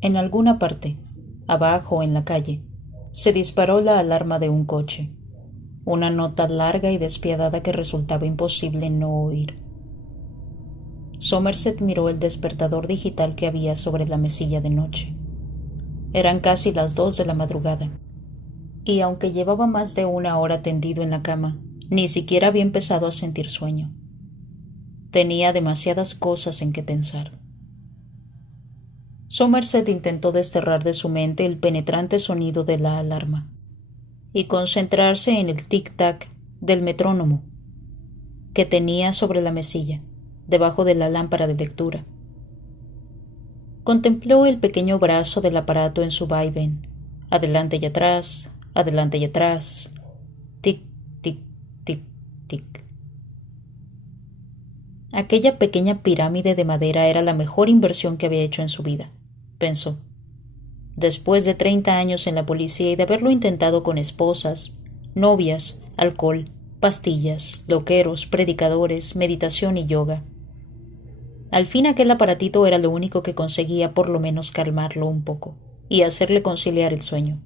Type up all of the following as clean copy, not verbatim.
En alguna parte, abajo en la calle, se disparó la alarma de un coche, una nota larga y despiadada que resultaba imposible no oír. Somerset miró el despertador digital que había sobre la mesilla de noche. Eran casi las 2 de la madrugada, y aunque llevaba más de una hora tendido en la cama, ni siquiera había empezado a sentir sueño. Tenía demasiadas cosas en que pensar. Somerset intentó desterrar de su mente el penetrante sonido de la alarma y concentrarse en el tic-tac del metrónomo que tenía sobre la mesilla, debajo de la lámpara de lectura. Contempló el pequeño brazo del aparato en su vaivén, adelante y atrás, tic, tic, tic, tic. Aquella pequeña pirámide de madera era la mejor inversión que había hecho en su vida, pensó. Después de 30 años en la policía y de haberlo intentado con esposas, novias, alcohol, pastillas, loqueros, predicadores, meditación y yoga. Al fin aquel aparatito era lo único que conseguía por lo menos calmarlo un poco y hacerle conciliar el sueño.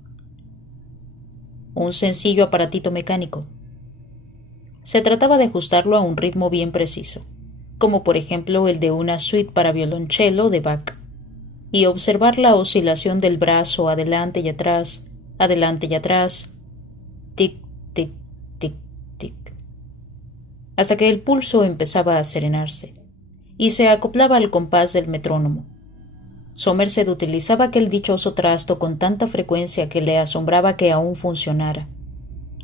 Un sencillo aparatito mecánico. Se trataba de ajustarlo a un ritmo bien preciso, como por ejemplo el de una suite para violonchelo de Bach, y observar la oscilación del brazo adelante y atrás, tic, tic, tic, tic, hasta que el pulso empezaba a serenarse y se acoplaba al compás del metrónomo. Somerset utilizaba aquel dichoso trasto con tanta frecuencia que le asombraba que aún funcionara.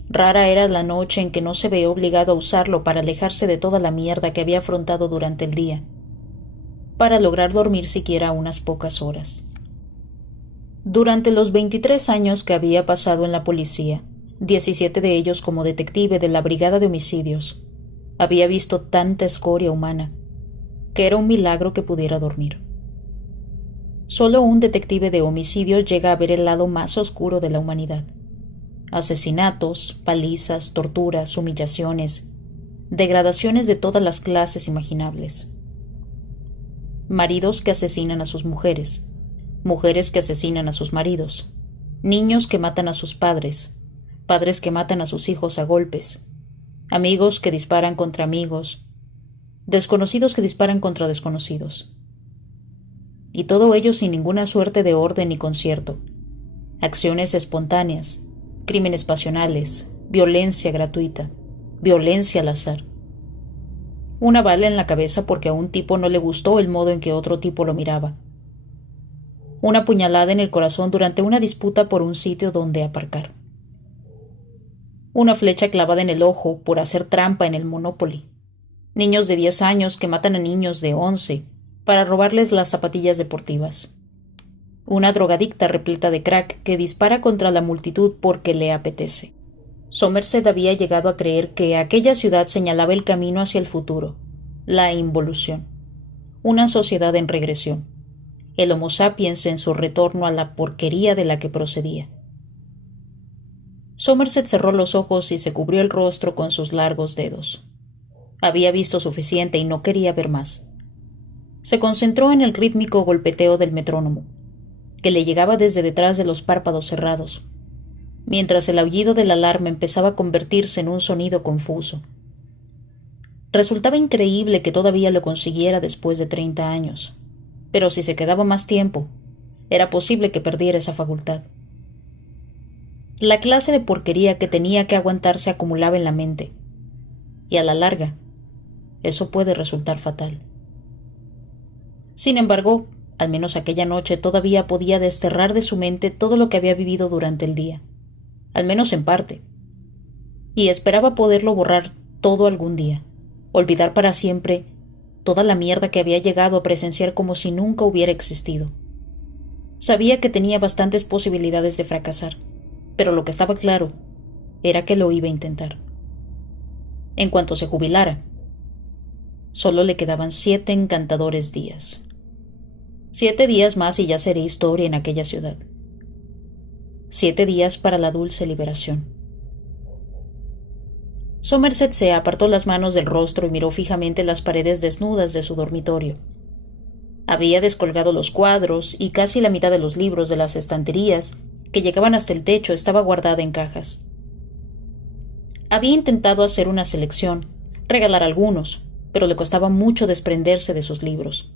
Rara era la noche en que no se veía obligado a usarlo para alejarse de toda la mierda que había afrontado durante el día, para lograr dormir siquiera unas pocas horas. Durante los 23 años que había pasado en la policía, 17 de ellos como detective de la Brigada de Homicidios, había visto tanta escoria humana, que era un milagro que pudiera dormir. Solo un detective de homicidios llega a ver el lado más oscuro de la humanidad. Asesinatos, palizas, torturas, humillaciones, degradaciones de todas las clases imaginables. Maridos que asesinan a sus mujeres, mujeres que asesinan a sus maridos, niños que matan a sus padres, padres que matan a sus hijos a golpes, amigos que disparan contra amigos, desconocidos que disparan contra desconocidos. Y todo ello sin ninguna suerte de orden ni concierto. Acciones espontáneas, crímenes pasionales, violencia gratuita, violencia al azar. Una bala en la cabeza porque a un tipo no le gustó el modo en que otro tipo lo miraba. Una puñalada en el corazón durante una disputa por un sitio donde aparcar. Una flecha clavada en el ojo por hacer trampa en el Monopoly. Niños de 10 años que matan a niños de 11 para robarles las zapatillas deportivas. Una drogadicta repleta de crack que dispara contra la multitud porque le apetece. Somerset había llegado a creer que aquella ciudad señalaba el camino hacia el futuro, la involución, una sociedad en regresión, el Homo sapiens en su retorno a la porquería de la que procedía. Somerset cerró los ojos y se cubrió el rostro con sus largos dedos. Había visto suficiente y no quería ver más. Se concentró en el rítmico golpeteo del metrónomo, que le llegaba desde detrás de los párpados cerrados, mientras el aullido de la alarma empezaba a convertirse en un sonido confuso. Resultaba increíble que todavía lo consiguiera después de 30 años, pero si se quedaba más tiempo, era posible que perdiera esa facultad. La clase de porquería que tenía que aguantar se acumulaba en la mente, y a la larga, eso puede resultar fatal. Sin embargo, al menos aquella noche todavía podía desterrar de su mente todo lo que había vivido durante el día, al menos en parte, y esperaba poderlo borrar todo algún día, olvidar para siempre toda la mierda que había llegado a presenciar como si nunca hubiera existido. Sabía que tenía bastantes posibilidades de fracasar, pero lo que estaba claro era que lo iba a intentar. En cuanto se jubilara, solo le quedaban 7 encantadores días. 7 días más y ya sería historia en aquella ciudad. 7 días para la dulce liberación. Somerset se apartó las manos del rostro y miró fijamente las paredes desnudas de su dormitorio. Había descolgado los cuadros y casi la mitad de los libros de las estanterías, que llegaban hasta el techo, estaba guardada en cajas. Había intentado hacer una selección, regalar algunos, pero le costaba mucho desprenderse de sus libros.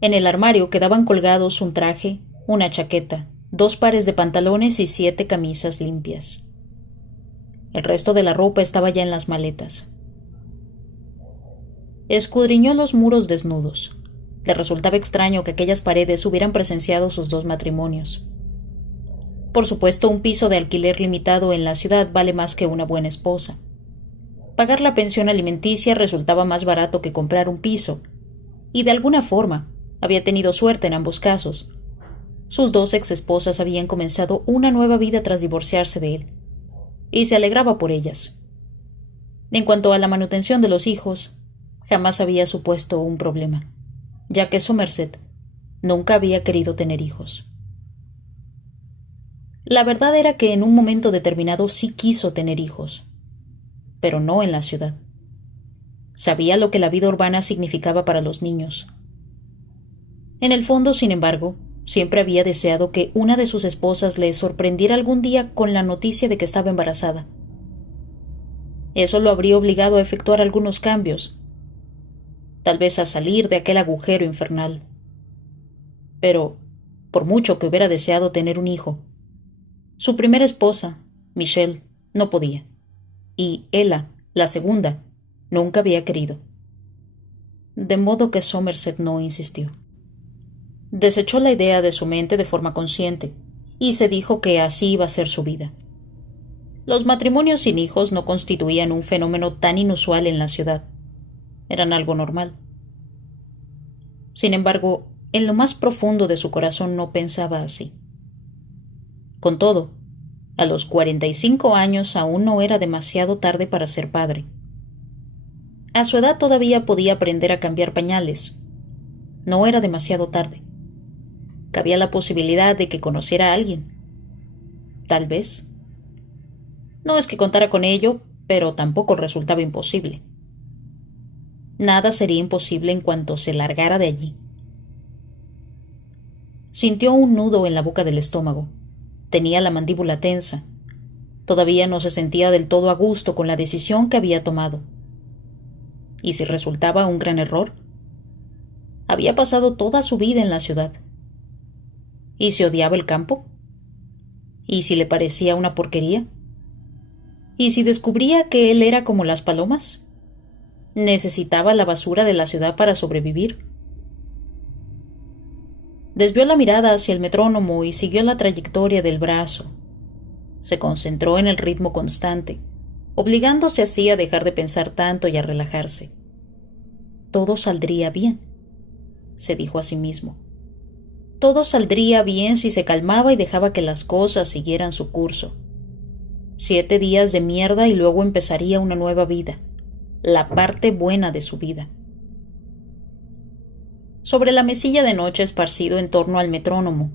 En el armario quedaban colgados un traje, una chaqueta, 2 pares de pantalones y 7 camisas limpias. El resto de la ropa estaba ya en las maletas. Escudriñó los muros desnudos. Le resultaba extraño que aquellas paredes hubieran presenciado sus 2 matrimonios. Por supuesto, un piso de alquiler limitado en la ciudad vale más que una buena esposa. Pagar la pensión alimenticia resultaba más barato que comprar un piso, y de alguna forma había tenido suerte en ambos casos. Sus 2 exesposas habían comenzado una nueva vida tras divorciarse de él, y se alegraba por ellas. En cuanto a la manutención de los hijos, jamás había supuesto un problema, ya que Somerset nunca había querido tener hijos. La verdad era que en un momento determinado sí quiso tener hijos, pero no en la ciudad. Sabía lo que la vida urbana significaba para los niños. En el fondo, sin embargo, siempre había deseado que una de sus esposas le sorprendiera algún día con la noticia de que estaba embarazada. Eso lo habría obligado a efectuar algunos cambios, tal vez a salir de aquel agujero infernal. Pero, por mucho que hubiera deseado tener un hijo, su primera esposa, Michelle, no podía, y Ella, la segunda, nunca había querido. De modo que Somerset no insistió. Desechó la idea de su mente de forma consciente, y se dijo que así iba a ser su vida. Los matrimonios sin hijos no constituían un fenómeno tan inusual en la ciudad. Eran algo normal. Sin embargo, en lo más profundo de su corazón no pensaba así. Con todo, a los 45 años aún no era demasiado tarde para ser padre. A su edad todavía podía aprender a cambiar pañales. No era demasiado tarde. Cabía la posibilidad de que conociera a alguien. Tal vez. No es que contara con ello, pero tampoco resultaba imposible. Nada sería imposible en cuanto se largara de allí. Sintió un nudo en la boca del estómago. Tenía la mandíbula tensa. Todavía no se sentía del todo a gusto con la decisión que había tomado. ¿Y si resultaba un gran error? Había pasado toda su vida en la ciudad. ¿Y si odiaba el campo? ¿Y si le parecía una porquería? ¿Y si descubría que él era como las palomas? ¿Necesitaba la basura de la ciudad para sobrevivir? Desvió la mirada hacia el metrónomo y siguió la trayectoria del brazo. Se concentró en el ritmo constante, obligándose así a dejar de pensar tanto y a relajarse. Todo saldría bien, se dijo a sí mismo. Todo saldría bien si se calmaba y dejaba que las cosas siguieran su curso. 7 días de mierda y luego empezaría una nueva vida, la parte buena de su vida. Sobre la mesilla de noche esparcido en torno al metrónomo,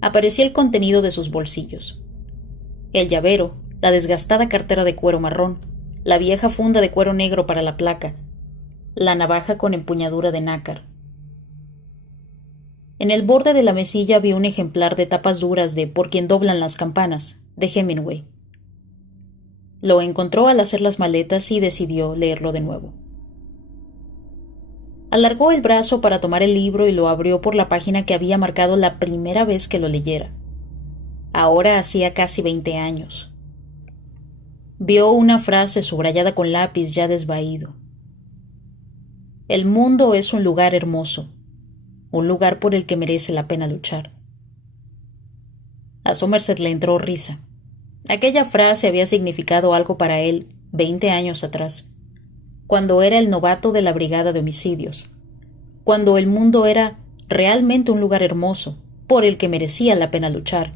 aparecía el contenido de sus bolsillos. El llavero, la desgastada cartera de cuero marrón, la vieja funda de cuero negro para la placa, la navaja con empuñadura de nácar. En el borde de la mesilla vi un ejemplar de tapas duras de Por quien doblan las campanas, de Hemingway. Lo encontró al hacer las maletas y decidió leerlo de nuevo. Alargó el brazo para tomar el libro y lo abrió por la página que había marcado la primera vez que lo leyera. Ahora hacía casi 20 años. Vio una frase subrayada con lápiz ya desvaído. El mundo es un lugar hermoso, un lugar por el que merece la pena luchar. A Somerset le entró risa. Aquella frase había significado algo para él 20 años atrás, cuando era el novato de la brigada de homicidios, cuando el mundo era realmente un lugar hermoso, por el que merecía la pena luchar.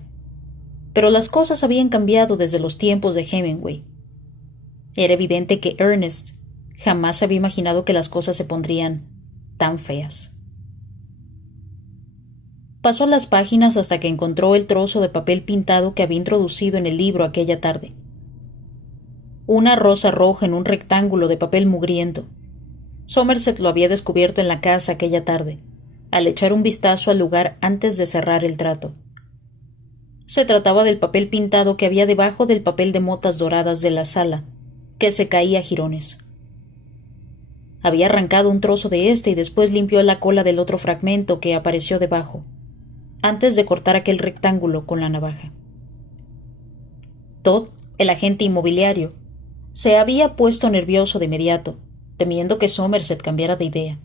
Pero las cosas habían cambiado desde los tiempos de Hemingway. Era evidente que Ernest jamás había imaginado que las cosas se pondrían tan feas. Pasó las páginas hasta que encontró el trozo de papel pintado que había introducido en el libro aquella tarde. Una rosa roja en un rectángulo de papel mugriento. Somerset lo había descubierto en la casa aquella tarde, al echar un vistazo al lugar antes de cerrar el trato. Se trataba del papel pintado que había debajo del papel de motas doradas de la sala, que se caía a jirones. Había arrancado un trozo de este y después limpió la cola del otro fragmento que apareció debajo, antes de cortar aquel rectángulo con la navaja. Todd, el agente inmobiliario, se había puesto nervioso de inmediato, temiendo que Somerset cambiara de idea.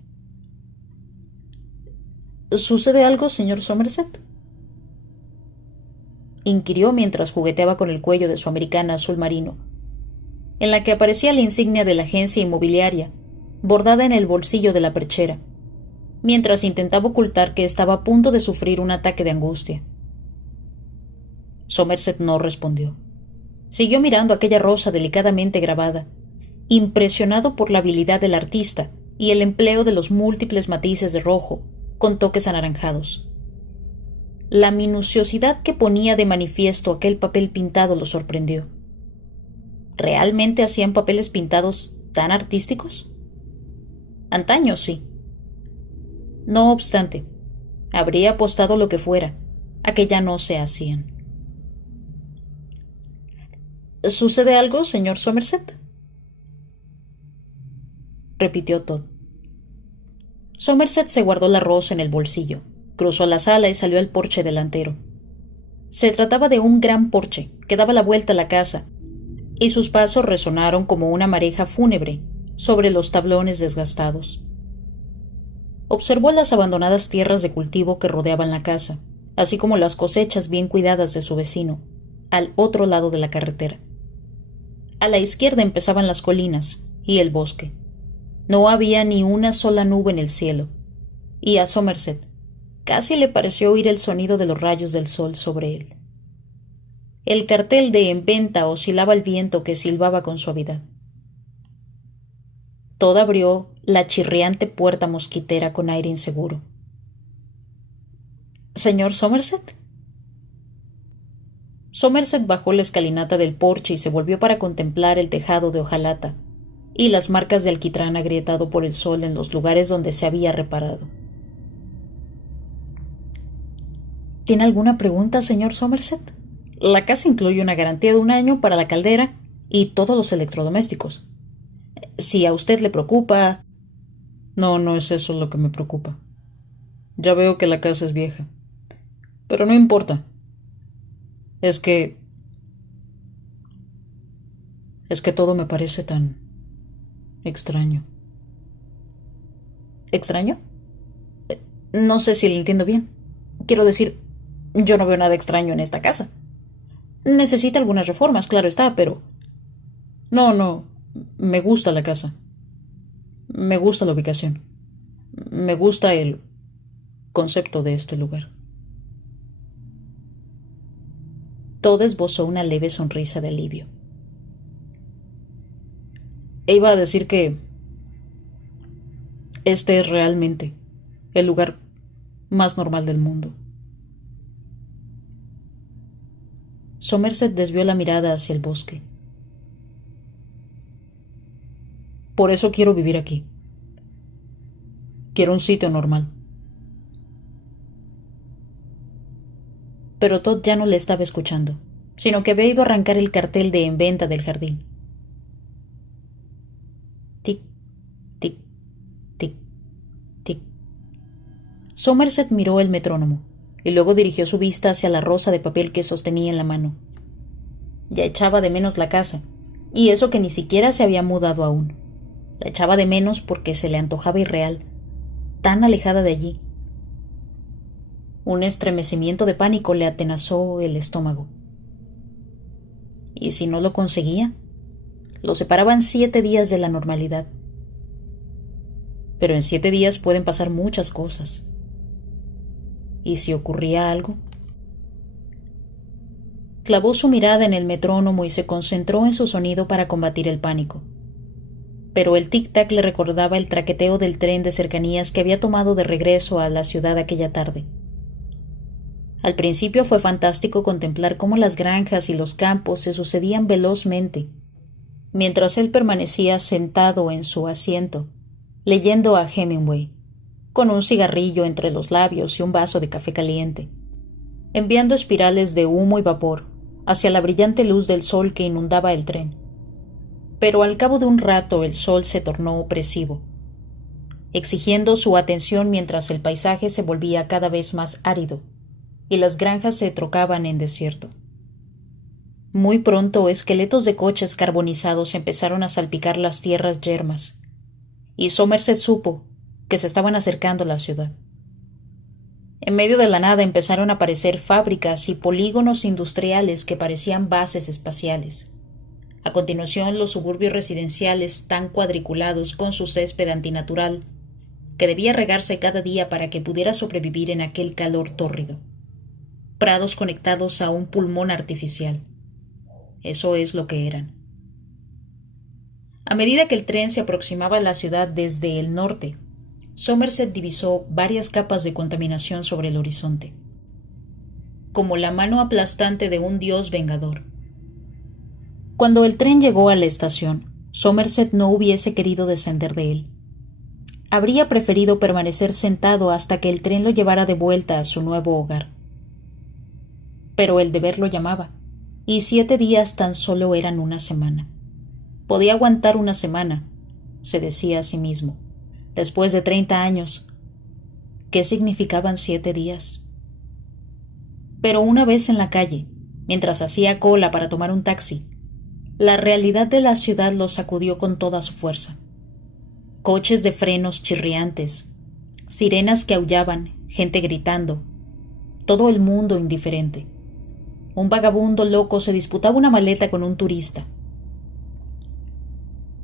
¿Sucede algo, señor Somerset?, inquirió mientras jugueteaba con el cuello de su americana azul marino, en la que aparecía la insignia de la agencia inmobiliaria, bordada en el bolsillo de la perchera, mientras intentaba ocultar que estaba a punto de sufrir un ataque de angustia. Somerset no respondió. Siguió mirando aquella rosa delicadamente grabada, impresionado por la habilidad del artista y el empleo de los múltiples matices de rojo con toques anaranjados. La minuciosidad que ponía de manifiesto aquel papel pintado lo sorprendió. ¿Realmente hacían papeles pintados tan artísticos? Antaño sí. No obstante, habría apostado lo que fuera a que ya no se hacían. ¿Sucede algo, señor Somerset?, repitió Todd. Somerset se guardó la rosa en el bolsillo, cruzó la sala y salió al porche delantero. Se trataba de un gran porche que daba la vuelta a la casa, y sus pasos resonaron como una mareja fúnebre sobre los tablones desgastados. Observó las abandonadas tierras de cultivo que rodeaban la casa, así como las cosechas bien cuidadas de su vecino, al otro lado de la carretera. A la izquierda empezaban las colinas y el bosque. No había ni una sola nube en el cielo, y a Somerset casi le pareció oír el sonido de los rayos del sol sobre él. El cartel de en venta oscilaba al viento que silbaba con suavidad. Todd abrió la chirriante puerta mosquitera con aire inseguro. ¿Señor Somerset? Somerset bajó la escalinata del porche y se volvió para contemplar el tejado de hojalata y las marcas de alquitrán agrietado por el sol en los lugares donde se había reparado. ¿Tiene alguna pregunta, señor Somerset? La casa incluye una garantía de 1 año para la caldera y todos los electrodomésticos. Si a usted le preocupa... No es eso lo que me preocupa. Ya veo que la casa es vieja. Pero no importa. Es que todo me parece tan extraño. ¿Extraño? No sé si lo entiendo bien. Quiero decir, yo no veo nada extraño en esta casa. Necesita algunas reformas, claro está, pero... No, me gusta la casa. Me gusta la ubicación. Me gusta el concepto de este lugar. Todd esbozó una leve sonrisa de alivio. Iba a decir que este es realmente el lugar más normal del mundo. Somerset desvió la mirada hacia el bosque. Por eso quiero vivir aquí. Quiero un sitio normal. Pero Todd ya no le estaba escuchando, sino que había ido a arrancar el cartel de en venta del jardín. Tic, tic, tic, tic. Somerset miró el metrónomo y luego dirigió su vista hacia la rosa de papel que sostenía en la mano. Ya echaba de menos la casa, y eso que ni siquiera se había mudado aún. La echaba de menos porque se le antojaba irreal, tan alejada de allí. Un estremecimiento de pánico le atenazó el estómago. ¿Y si no lo conseguía? Lo separaban 7 días de la normalidad. Pero en 7 días pueden pasar muchas cosas. ¿Y si ocurría algo? Clavó su mirada en el metrónomo y se concentró en su sonido para combatir el pánico. Pero el tic-tac le recordaba el traqueteo del tren de cercanías que había tomado de regreso a la ciudad aquella tarde. Al principio fue fantástico contemplar cómo las granjas y los campos se sucedían velozmente, mientras él permanecía sentado en su asiento, leyendo a Hemingway, con un cigarrillo entre los labios y un vaso de café caliente, enviando espirales de humo y vapor hacia la brillante luz del sol que inundaba el tren. Pero al cabo de un rato el sol se tornó opresivo, exigiendo su atención mientras el paisaje se volvía cada vez más árido y las granjas se trocaban en desierto. Muy pronto esqueletos de coches carbonizados empezaron a salpicar las tierras yermas, y Somerset supo que se estaban acercando a la ciudad. En medio de la nada empezaron a aparecer fábricas y polígonos industriales que parecían bases espaciales. A continuación, los suburbios residenciales tan cuadriculados con su césped antinatural, que debía regarse cada día para que pudiera sobrevivir en aquel calor tórrido. Prados conectados a un pulmón artificial. Eso es lo que eran. A medida que el tren se aproximaba a la ciudad desde el norte, Somerset divisó varias capas de contaminación sobre el horizonte, como la mano aplastante de un dios vengador. Cuando el tren llegó a la estación, Somerset no hubiese querido descender de él. Habría preferido permanecer sentado hasta que el tren lo llevara de vuelta a su nuevo hogar. Pero el deber lo llamaba, y 7 días tan solo eran una semana. Podía aguantar una semana, se decía a sí mismo. Después de 30 años, ¿qué significaban 7 días? Pero una vez en la calle, mientras hacía cola para tomar un taxi, la realidad de la ciudad lo sacudió con toda su fuerza. Coches de frenos chirriantes, sirenas que aullaban, gente gritando, todo el mundo indiferente. Un vagabundo loco se disputaba una maleta con un turista.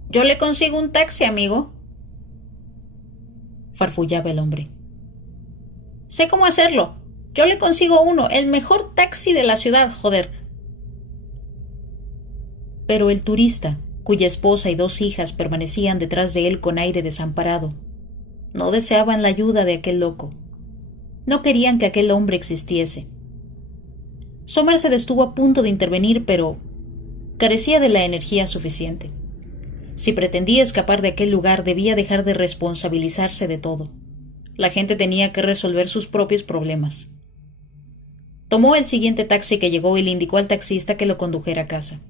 «Yo le consigo un taxi, amigo», farfullaba el hombre. «Sé cómo hacerlo. Yo le consigo uno, el mejor taxi de la ciudad, joder». Pero el turista, cuya esposa y 2 hijas permanecían detrás de él con aire desamparado, no deseaban la ayuda de aquel loco. No querían que aquel hombre existiese. Somerset estuvo a punto de intervenir, pero carecía de la energía suficiente. Si pretendía escapar de aquel lugar, debía dejar de responsabilizarse de todo. La gente tenía que resolver sus propios problemas. Tomó el siguiente taxi que llegó y le indicó al taxista que lo condujera a casa.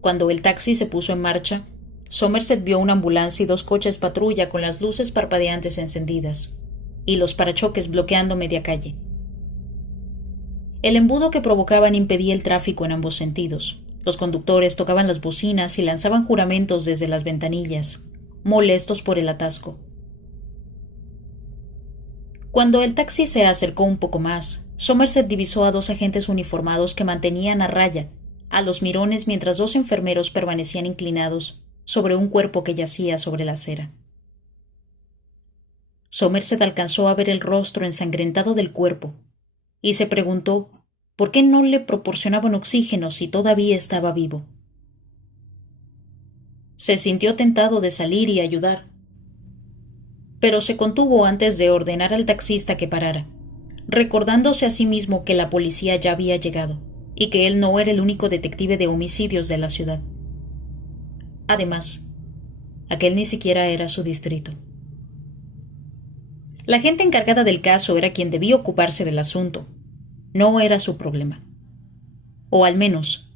Cuando el taxi se puso en marcha, Somerset vio una ambulancia y 2 coches patrulla con las luces parpadeantes encendidas y los parachoques bloqueando media calle. El embudo que provocaban impedía el tráfico en ambos sentidos. Los conductores tocaban las bocinas y lanzaban juramentos desde las ventanillas, molestos por el atasco. Cuando el taxi se acercó un poco más, Somerset divisó a 2 agentes uniformados que mantenían a raya a los mirones mientras 2 enfermeros permanecían inclinados sobre un cuerpo que yacía sobre la acera. Somerset alcanzó a ver el rostro ensangrentado del cuerpo y se preguntó por qué no le proporcionaban oxígeno si todavía estaba vivo. Se sintió tentado de salir y ayudar, pero se contuvo antes de ordenar al taxista que parara, recordándose a sí mismo que la policía ya había llegado y que él no era el único detective de homicidios de la ciudad. Además, aquel ni siquiera era su distrito. La gente encargada del caso era quien debía ocuparse del asunto. No era su problema. O al menos,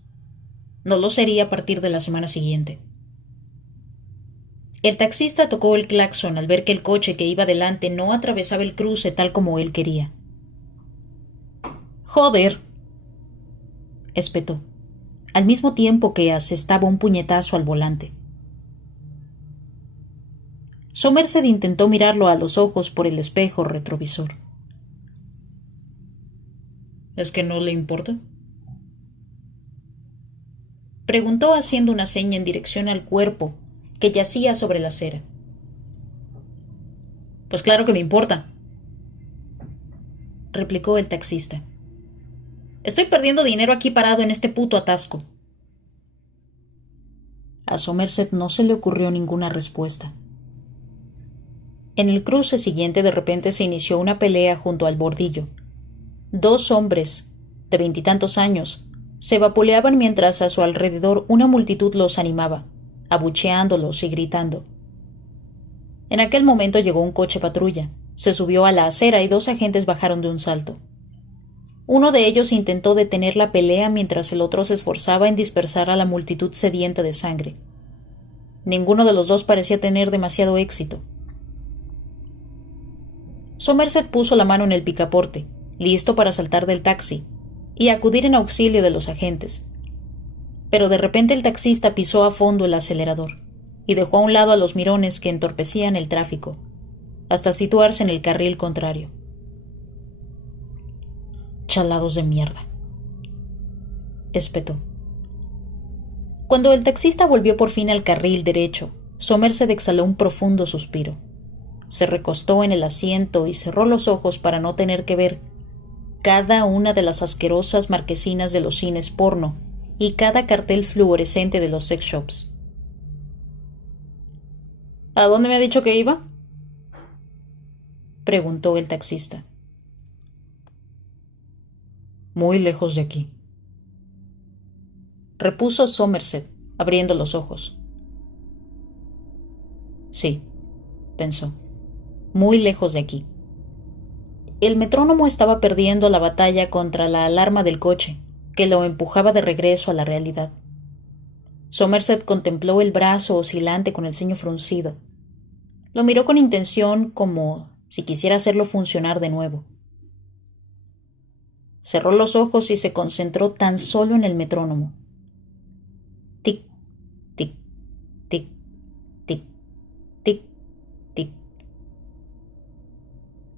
no lo sería a partir de la semana siguiente. El taxista tocó el claxon al ver que el coche que iba delante no atravesaba el cruce tal como él quería. «Joder», espetó, al mismo tiempo que asestaba un puñetazo al volante. Somerset intentó mirarlo a los ojos por el espejo retrovisor. ¿Es que no le importa?, preguntó haciendo una seña en dirección al cuerpo que yacía sobre la acera. Pues claro que me importa, replicó el taxista. Estoy perdiendo dinero aquí parado en este puto atasco. A Somerset no se le ocurrió ninguna respuesta. En el cruce siguiente de repente se inició una pelea junto al bordillo. 2 hombres, de 20 y tantos años, se vapuleaban mientras a su alrededor una multitud los animaba, abucheándolos y gritando. En aquel momento llegó un coche patrulla, se subió a la acera y 2 agentes bajaron de un salto. Uno de ellos intentó detener la pelea mientras el otro se esforzaba en dispersar a la multitud sedienta de sangre. Ninguno de los dos parecía tener demasiado éxito. Somerset puso la mano en el picaporte, listo para saltar del taxi y acudir en auxilio de los agentes. Pero de repente el taxista pisó a fondo el acelerador y dejó a un lado a los mirones que entorpecían el tráfico, hasta situarse en el carril contrario. «Chalados de mierda», espetó. Cuando el taxista volvió por fin al carril derecho, Somerset exhaló un profundo suspiro. Se recostó en el asiento y cerró los ojos para no tener que ver cada una de las asquerosas marquesinas de los cines porno y cada cartel fluorescente de los sex shops. «¿A dónde me ha dicho que iba?», preguntó el taxista. «Muy lejos de aquí», repuso Somerset, abriendo los ojos. Sí, pensó, muy lejos de aquí. El metrónomo estaba perdiendo la batalla contra la alarma del coche, que lo empujaba de regreso a la realidad. Somerset contempló el brazo oscilante con el ceño fruncido. Lo miró con intención, como si quisiera hacerlo funcionar de nuevo. Cerró los ojos y se concentró tan solo en el metrónomo. Tic, tic, tic, tic, tic, tic.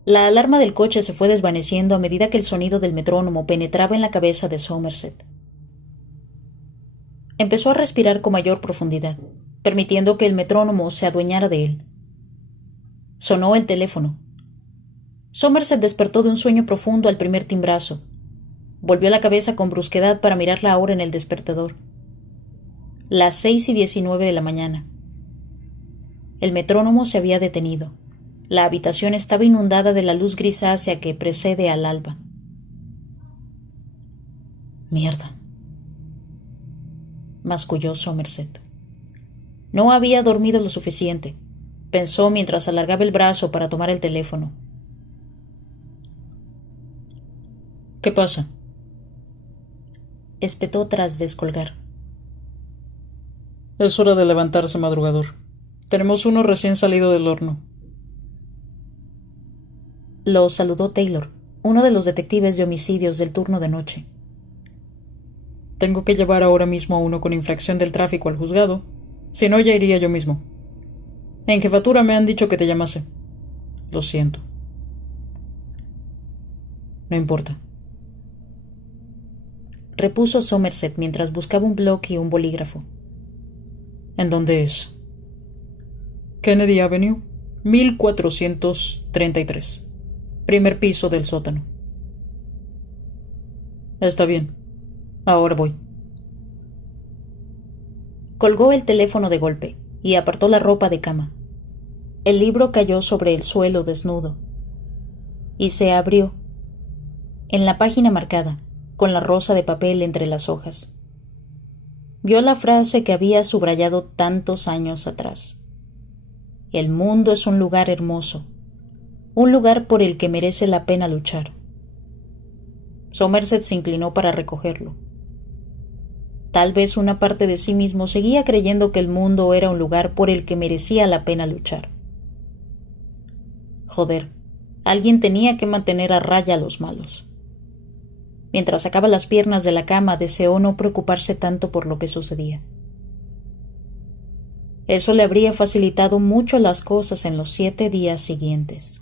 La alarma del coche se fue desvaneciendo a medida que el sonido del metrónomo penetraba en la cabeza de Somerset. Empezó a respirar con mayor profundidad, permitiendo que el metrónomo se adueñara de él. Sonó el teléfono. Somerset despertó de un sueño profundo al primer timbrazo. Volvió la cabeza con brusquedad para mirar la hora en el despertador. Las 6:19 de la mañana. El metrónomo se había detenido. La habitación estaba inundada de la luz grisácea que precede al alba. «Mierda», masculló Somerset. No había dormido lo suficiente, pensó mientras alargaba el brazo para tomar el teléfono. «¿Qué pasa?», espetó tras descolgar. «Es hora de levantarse, madrugador. Tenemos uno recién salido del horno». Lo saludó Taylor, uno de los detectives de homicidios del turno de noche. «Tengo que llevar ahora mismo a uno con infracción del tráfico al juzgado. Si no, ya iría yo mismo. En jefatura me han dicho que te llamase. Lo siento». «No importa», repuso Somerset mientras buscaba un bloc y un bolígrafo. «¿En dónde es?» «Kennedy Avenue, 1433. Primer piso del sótano». «Está bien. Ahora voy». Colgó el teléfono de golpe y apartó la ropa de cama. El libro cayó sobre el suelo desnudo y se abrió en la página marcada, con la rosa de papel entre las hojas. Vio la frase que había subrayado tantos años atrás. El mundo es un lugar hermoso, un lugar por el que merece la pena luchar. Somerset se inclinó para recogerlo. Tal vez una parte de sí mismo seguía creyendo que el mundo era un lugar por el que merecía la pena luchar. Joder, alguien tenía que mantener a raya a los malos. Mientras sacaba las piernas de la cama, deseó no preocuparse tanto por lo que sucedía. Eso le habría facilitado mucho las cosas en los 7 días siguientes.